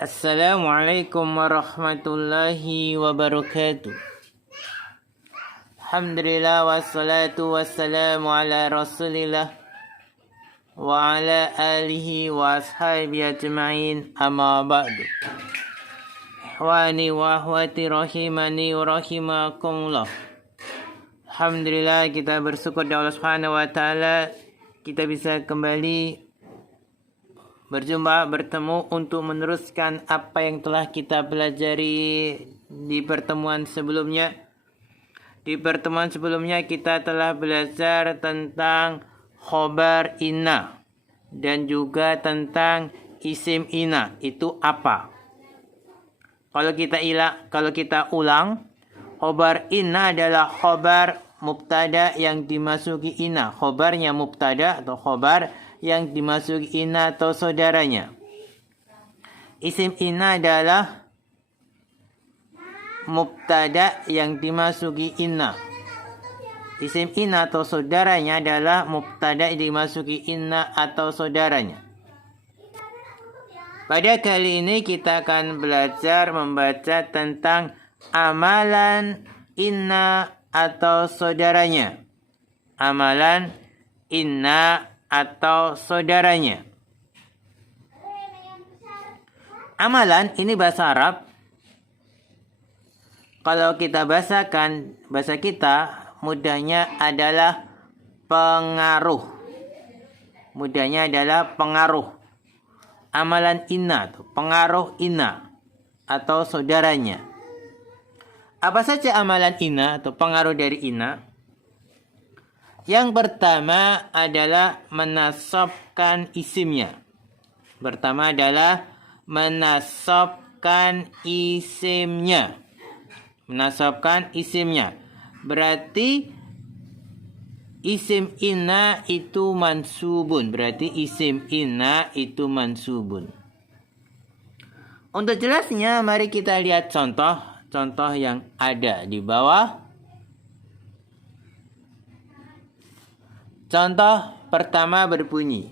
Assalamualaikum warahmatullahi wabarakatuh. Alhamdulillah wassalatu wassalamu ala rasulillah wa ala alihi wa ashabihi ajma'in, amma ba'du. Ihwani wa ahwati rahimani wa rahimakumullah. Alhamdulillah, kita bersyukur kepada Allah Subhanahu wa taala kita bisa kembali bertemu untuk meneruskan apa yang telah kita pelajari di pertemuan sebelumnya. Di pertemuan sebelumnya kita telah belajar tentang khobar inna dan juga tentang isim inna. Itu apa? Kalau kita ulang, khobar inna adalah khobar mubtada yang dimasuki inna. Khobarnya mubtada atau khobar yang dimasuki inna atau saudaranya. Isim inna adalah mubtada yang dimasuki inna. Isim inna atau saudaranya adalah mubtada yang dimasuki inna atau saudaranya. Pada kali ini kita akan belajar membaca tentang amalan inna atau saudaranya. Amalan inna atau saudaranya. Amalan ini bahasa Arab. Kalau kita bahasakan bahasa kita, mudahnya adalah pengaruh. Mudahnya adalah pengaruh. Amalan inna, pengaruh inna atau saudaranya. Apa saja amalan inna atau pengaruh dari inna? Yang pertama adalah menasabkan isimnya. Pertama adalah menasabkan isimnya. Menasabkan isimnya. Berarti isim inna itu mansubun. Berarti isim inna itu mansubun. Untuk jelasnya, mari kita lihat contoh yang ada di bawah. Contoh pertama berbunyi,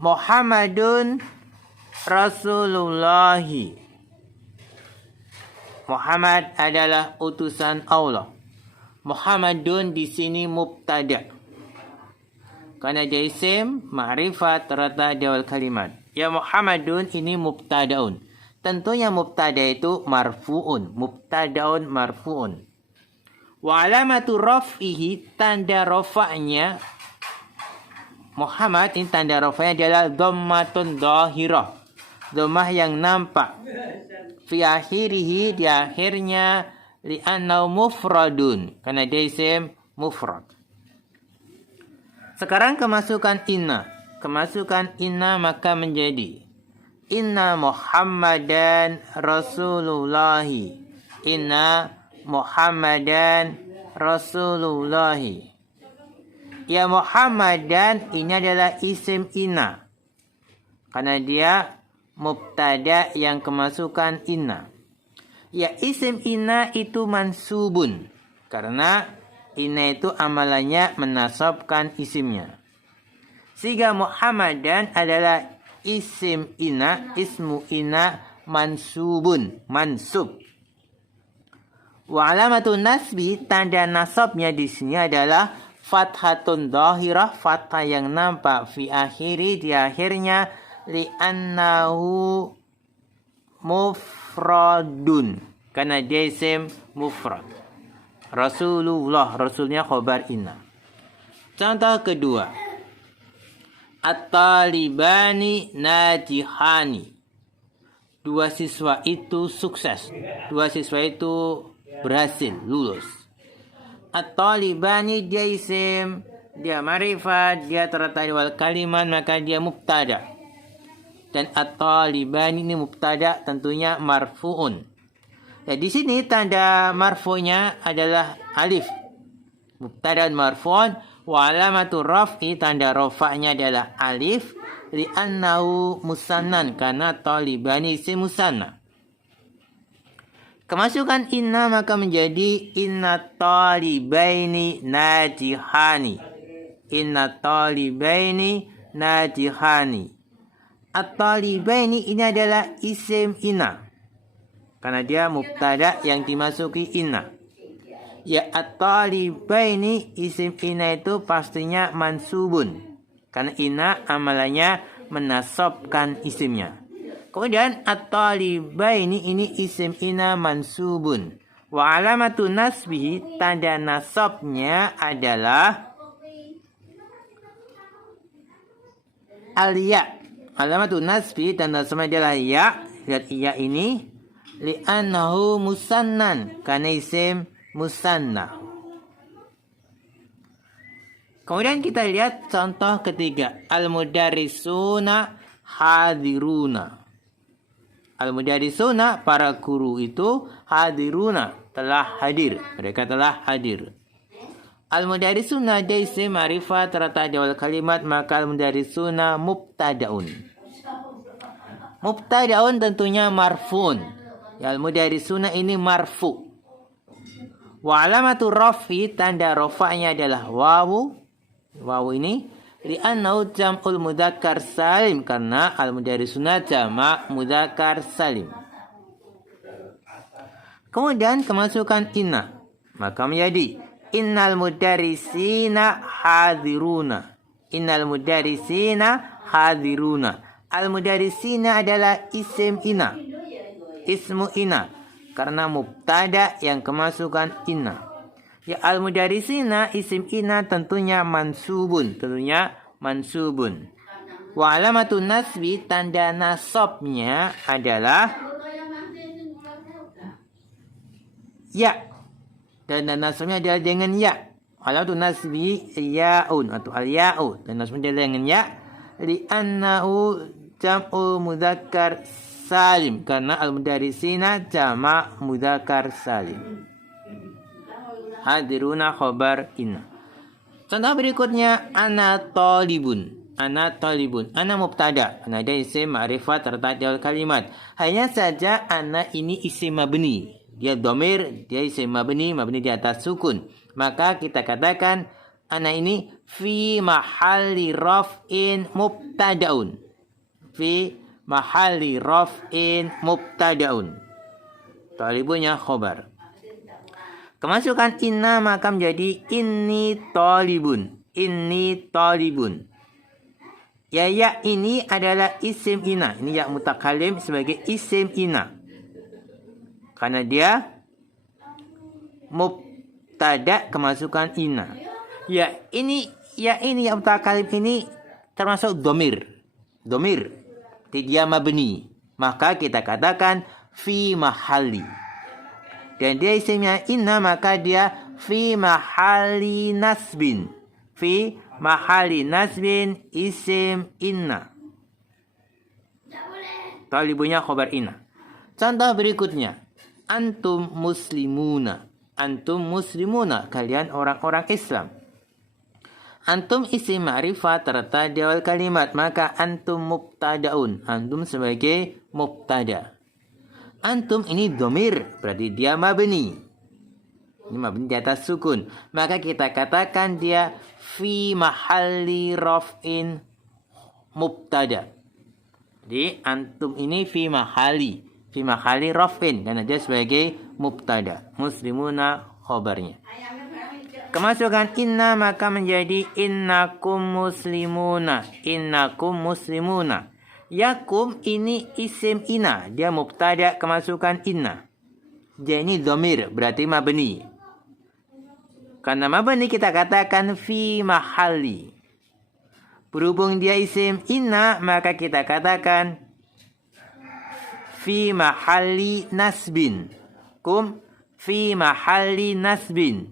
Muhammadun Rasulullahi. Muhammad adalah utusan Allah. Muhammadun di sini mubtada. Karena dia isim, ma'rifat, terletak di awal kalimat. Ya Muhammadun ini mubtadaun. Tentunya mubtada itu marfu'un. Mubtadaun marfu'un. Wa alamatu raf'ihi, tanda rafa'nya Muhammad, ini tanda rafa'nya adalah dhammatun dhahirah. Dhammah yang nampak. Fi akhirihi, di akhirnya, li'annau mufradun. Karena dia isim mufrad. Sekarang kemasukan inna. Kemasukan inna maka menjadi Inna Muhammadan Rasulullahi. Inna Muhammadan Rasulullahi. Ya Muhammadan ini adalah isim inna. Karena dia mubtada yang kemasukan inna. Ya isim inna itu mansubun. Karena inna itu amalannya menasabkan isimnya. Sehingga Muhammadan adalah isim inna, ismu inna mansubun, mansub. Wa alamatun nasbi, tanda nasabnya di sini adalah fathatun dhahirah, fathah yang nampak fi akhiri, di akhirnya, li'annahu mufradun, karena dia isim mufrad. Rasulullah, rasulnya khobar inna. Contoh kedua, at-talibani najihani. Dua siswa itu sukses. Dua siswa itu berhasil, lulus. At-talibani dia isim, dia ma'rifat, dia terletak di awal kalimat, maka dia mubtada. Dan at-talibani ini mubtada tentunya marfu'un. Ya, di sini tanda marfu'nya adalah alif. Mubtada marfu'un wa alamatu raf'i, tanda rafa'nya adalah alif, li'annahu musannan, karena talibani isim musanna. Kemasukan inna maka menjadi inna talibaini najihani. Inna talibaini najihani. At-talibaini ini adalah isim inna. Karena dia mubtada yang dimasuki inna. Ya, at-talibaini isim inna itu pastinya mansubun. Karena inna amalannya menasobkan isimnya. Kemudian at-talibaini ini isim inna mansubun. Wa alamatu nasbihi, tanda nasabnya adalah al-ya. Alamatu nasbi, tanda nasabnya adalah ya. Lihat ya ini. Li'annahu musannan, karena isim musanna. Kemudian kita lihat contoh ketiga. Al-mudarrisuna hadiruna. Al-mudarrisuna, para guru itu, hadiruna, telah hadir. Mereka telah hadir. Al-mudarrisuna ada isim ma'rifat terletak di awal kalimat, maka al-mudarrisuna mubtadaun. Mubtadaun tentunya marfu'un. Ya, al-mudarrisuna ini marfu'. Wa alamatu rafi, tanda rafa'nya adalah wawu. Wawu ini li'annahu jam'ul mudzakkar salim, karena al-mudarrisuna jamak mudzakkar salim. Kemudian kemasukan inna, maka menjadi innal mudarrisina hadiruna. Innal mudarrisina hadiruna. Al-mudarrisina adalah isim inna. Ismu inna, karena mubtada yang kemasukan inna. Ya, al-mudarrisina isim inna tentunya mansubun. Tentunya mansubun. Wa alamatun nasbi, tanda nasabnya adalah ya. Tanda nasabnya adalah dengan ya. Alamatun nasbi ya'un atau al-ya'u. Tanda nasabnya adalah dengan ya. Li'annahu jam'u mudzakkar salim, karena al-mudarrisina jamak mudzakkar salim. Hadiruna khobar inna. Contoh berikutnya ana talibun. Ana talibun. Ana mubtada. Karena ada isim ma'rifat terletak di awal kalimat. Hanya saja ana ini isim mabni. Dia domir, dia isim mabni di atas sukun. Maka kita katakan ana ini fi mahalli raf'in mubtadaun. Fi mahalli raf'in mubtadaun. Talibunnya khobar. Kemasukan inna maka menjadi inni talibun. Inni talibun. Ya ini adalah isim inna. Ini ya mutakalim sebagai isim inna. Karena dia mubtada kemasukan inna. Ya ini ya mutakalim ini termasuk domir. Domir. Dia mabni. Maka kita katakan fi mahalli. Dan dia isimnya inna, maka dia fi mahali nasbin. Fi mahali nasbin isim inna. Talibunya khobar inna. Contoh berikutnya. Antum muslimuna. Antum muslimuna. Kalian orang-orang Islam. Antum isim ma'rifat terletak di awal kalimat. Maka antum mubtadaun. Antum sebagai mubtada. Antum ini domir, berarti dia mabni. Ini mabni di atas sukun. Maka kita katakan dia fi mahalli raf'in mubtada. Jadi antum ini fi mahalli raf'in, karena dia sebagai mubtada. Muslimuna khobarnya. Kemasukan inna maka menjadi innakum muslimuna. Innakum muslimuna. Yakum ini isim inna. Dia mubtada kemasukan inna. Dia ini domir, berarti mabni. Karena mabni kita katakan fi mahalli. Berhubung dia isim inna, maka kita katakan fi mahalli nasbin. Kum fi mahalli nasbin.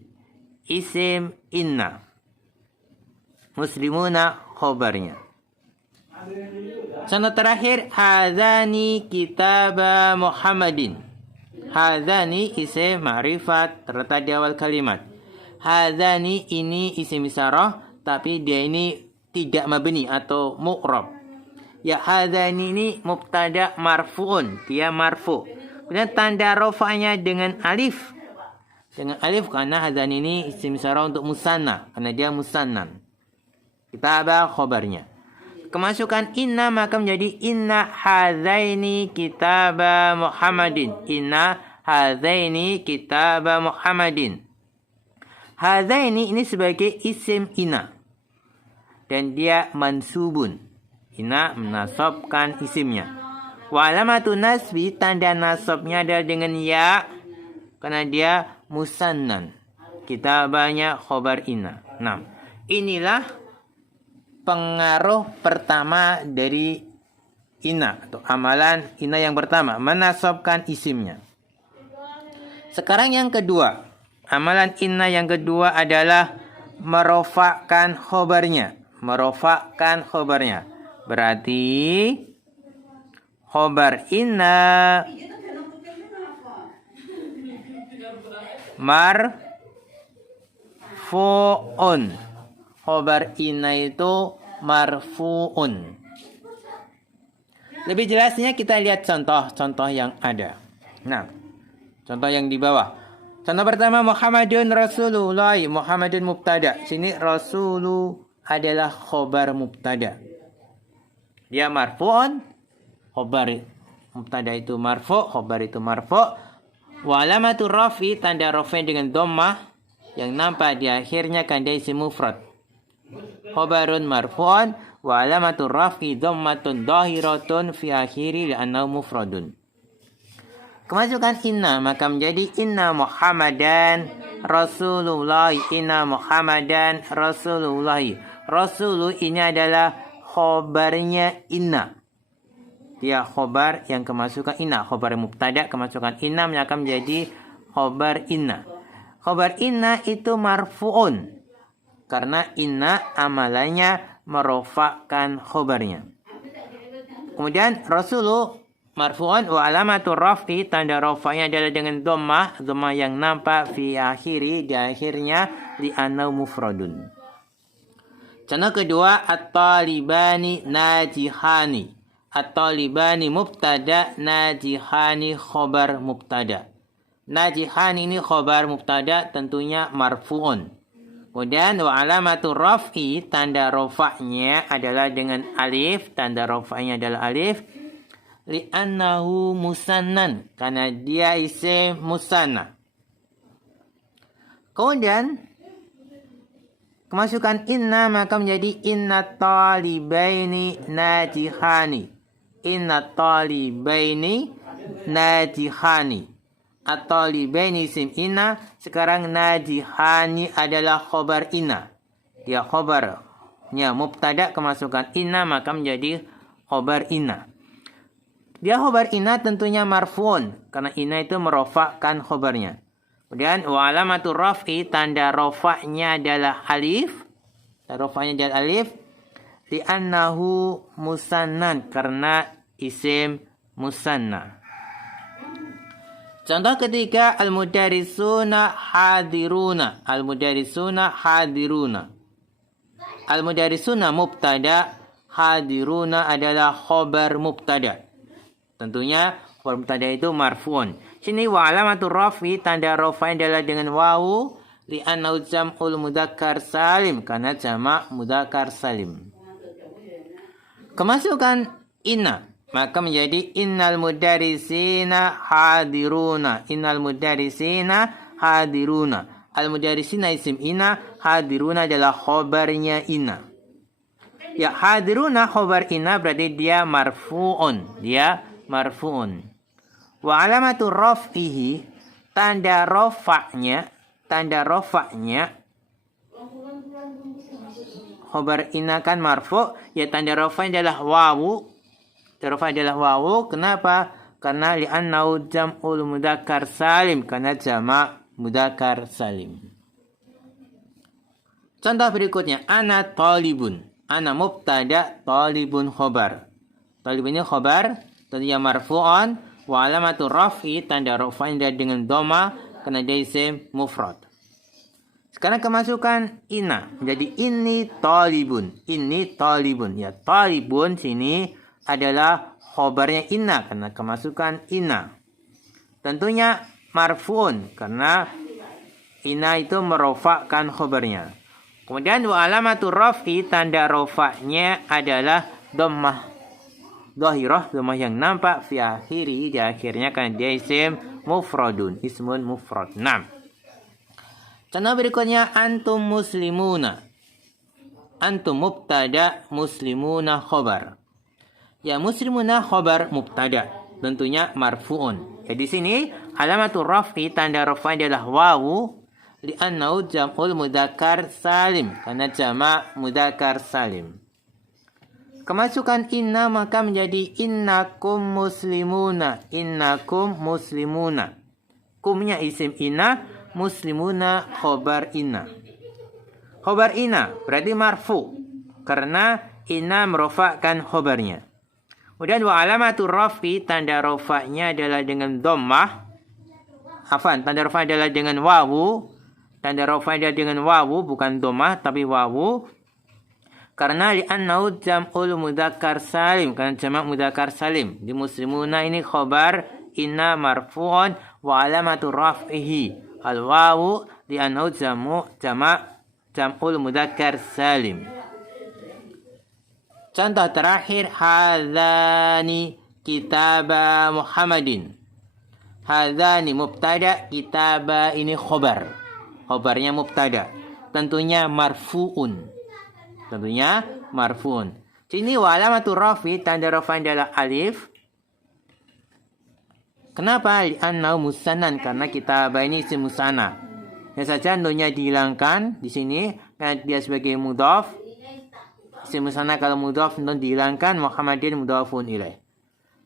Isim inna. Muslimuna khobarnya. Contoh terakhir, hadzani kitaba Muhammadin. Hadzani isim ma'rifat terletak di awal kalimat. Hadzani ini isim isyarah, tapi dia ini tidak mabni atau mu'rab. Ya, hadzani ini mubtada marfu'un, dia marfu'. Kemudian tanda rafa'nya dengan alif. Dengan alif karena hadzani ini isim isyarah untuk musanna, karena dia musannan. Kitaba khobarnya. Kemasukan inna maka menjadi inna hadzaini kitaba Muhammadin. Inna hadzaini kitaba Muhammadin. Hadzaini ini sebagai isim inna. Dan dia mansubun. Inna menasabkan isimnya. Wa alamatun nasbi tanda nasabnya adalah dengan ya. Karena dia musannan. Kitabanya khobar inna. Nah, inilah pengaruh pertama dari inna atau amalan inna yang pertama, menasabkan isimnya. Sekarang yang kedua, amalan inna yang kedua adalah merofakkan khobarnya. Merofakkan khobarnya. Berarti khobar inna marfu'un. Khobar inna itu marfu'un. Lebih jelasnya kita lihat contoh-contoh yang ada. Nah, contoh yang di bawah. Contoh pertama, Muhammadun Rasulullah. Muhammadun mubtada. Sini Rasulu adalah khobar mubtada. Dia marfu'un. Khobar mubtada itu marfu'. Khobar itu marfu'. Wa alamatu rafi, tanda rafi dengan dhammah. Yang nampak di akhirnya kan dia isim mufrad. Khobarun marfu'un wa alamatu rafi dhammatun dhahiratun fi akhiri li'annahu mufradun. Kemasukan inna maka menjadi inna Muhammadan Rasulullah. Inna Muhammadan Rasulullah. Rasulu ini adalah khobarnya inna. Dia khobar yang kemasukan inna. Khobar mubtada kemasukan inna maka menjadi khobar inna. Khobar inna itu marfu'un. Karena inna amalannya merofakkan khobarnya. Kemudian Rasulu marfu'un wa alamatu raf'i, tanda rafa'nya adalah dengan dhammah. Dhammah yang nampak fi akhiri, di akhirnya, di anau mufradun. Contoh kedua, at-talibani najihani. At-talibani mubtada, najihani khobar mubtada. Najihani ini khobar mubtada tentunya marfu'un. Kemudian wa alamatu raf'i, tanda rafa'nya adalah dengan alif. Tanda rafa'nya adalah alif. Li'annahu musannan, karena dia isim musanna. Kemudian kemasukan inna maka menjadi inna talibaini najihani. Inna talibaini najihani. At-talibaini isim inna. Sekarang najihani adalah khobar inna. Dia khobarnya mubtada kemasukan inna maka menjadi khobar inna. Dia khobar inna tentunya marfu'un. Karena inna itu merofakkan khobarnya. Kemudian wa alamatu raf'i, tanda rofaknya adalah alif. Tanda rofaknya adalah alif. Li'annahu musannan, karena isim musanna. Contoh ketiga, al-mudarisuna hadiruna. Al-mudarisuna hadiruna. Al-mudarisuna mubtada, hadiruna adalah khobar mubtada. Tentunya khobar mubtada itu marfu'un. Sini wa alamatu rafi, tanda rafi adalah dengan wawu. Li'annahu jam'ul mudzakkar salim, karena jamak mudzakkar salim. Kemasukan inna maka menjadi innal mudarisina hadiruna. Innal mudarisina hadiruna. Al mudarisina isim inna, hadiruna adalah khobarnya inna. Ya, hadiruna khobar inna berarti dia marfu'un. Dia marfu'un. Wa alamatu raf'ihi, tanda rafa'nya khobar inna kan marfu', ya tanda rafa'nya adalah wawu. Rafa adalah wawu. Kenapa? Karena li'annahu jam'ul mudzakkar salim, karena jamak mudzakkar salim. Contoh berikutnya, ana talibun. Ana mubtada, talibun khobar. Talibun ini khobar, tentunya marfu'un. Wa alamatu raf'i, tanda rafa'nya dengan dhamma, karena dia isim mufrad. Sekarang kemasukan inna menjadi inni talibun. Inni talibun. Ya, talibun sini adalah khobarnya inna karena kemasukan inna. Tentunya marfu'un karena inna itu merofakkan khobarnya. Kemudian wa alamatu raf'i, tanda rofaknya adalah dhammah dhahirah, dhammah yang nampak fi akhiri, di akhirnya, karena dia isim mufradun, ismun mufrad. Naam. Contoh berikutnya, antum muslimuna. Antum mubtada, muslimuna khobar. Ya, muslimuna khobar mubtada, tentunya marfu'un. Ya, di sini alamatul raf'i, tanda raf'a adalah wawu, li'annahu jam'ul mudzakkar salim, karena jamak mudzakkar salim. Kemasukan inna maka menjadi innakum muslimuna. Innakum muslimuna. Kumnya isim inna, muslimuna khobar inna. Khobar inna berarti marfu, karena inna merofakkan khobarnya. Kemudian wa alamatul raf'i, tanda rofaknya adalah dengan dhammah. Tanda rofak adalah dengan wawu. Tanda rofak adalah dengan wawu, bukan dhammah tapi wawu. Karena li'annahu jam'ul mudzakkar salim, karena jamak mudzakkar salim. Di muslimuna ini khobar inna marfu'un wa alamatu raf'ihi al-wawu li'annahu jam'ul mudzakkar salim. Contoh terakhir, hadzani kitaba Muhammadin. Hadzani mubtada, kitaba ini khobar. Khobarnya mubtada, tentunya marfu'un. Tentunya marfu'un. Sini wa alamatul raf'i, tanda raf'a adalah alif. Kenapa? Li'annahu musannan, karena kitabah ini isim musanna. Ya saja nunnya dihilangkan di sini karena dia sebagai mudhaf. Isim musanna kalau mudhaf nun dihilangkan, Muhammadin mudhafun ilaih.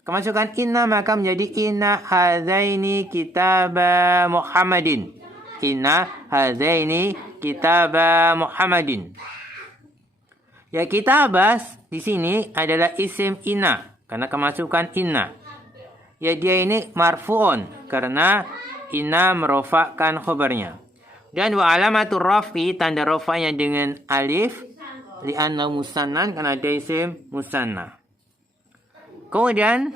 Kemasukan inna maka menjadi inna hadzaini kitaba Muhammadin. Inna hadzaini kitaba Muhammadin. Ya, kitabah di sini adalah isim inna, karena kemasukan inna. Ya, dia ini marfu'un, karena inna merofakkan khobarnya. Dan wa alamatul raf'i, tanda rofa'nya dengan alif, li'anna musannan, karena dia isim musanna. Kemudian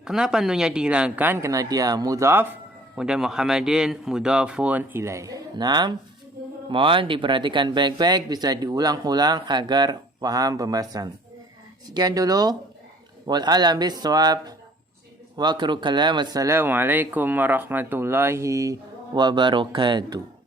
kenapa nunnya dihilangkan? Karena dia mudhaf. Kemudian Muhammadin mudhafun ilaih. 6. Mohon diperhatikan baik-baik, bisa diulang-ulang agar paham pembahasan. Sekian dulu. Wal alam bisawab. Wa akhiru kalam. Assalamualaikum warahmatullahi wabarakatuh.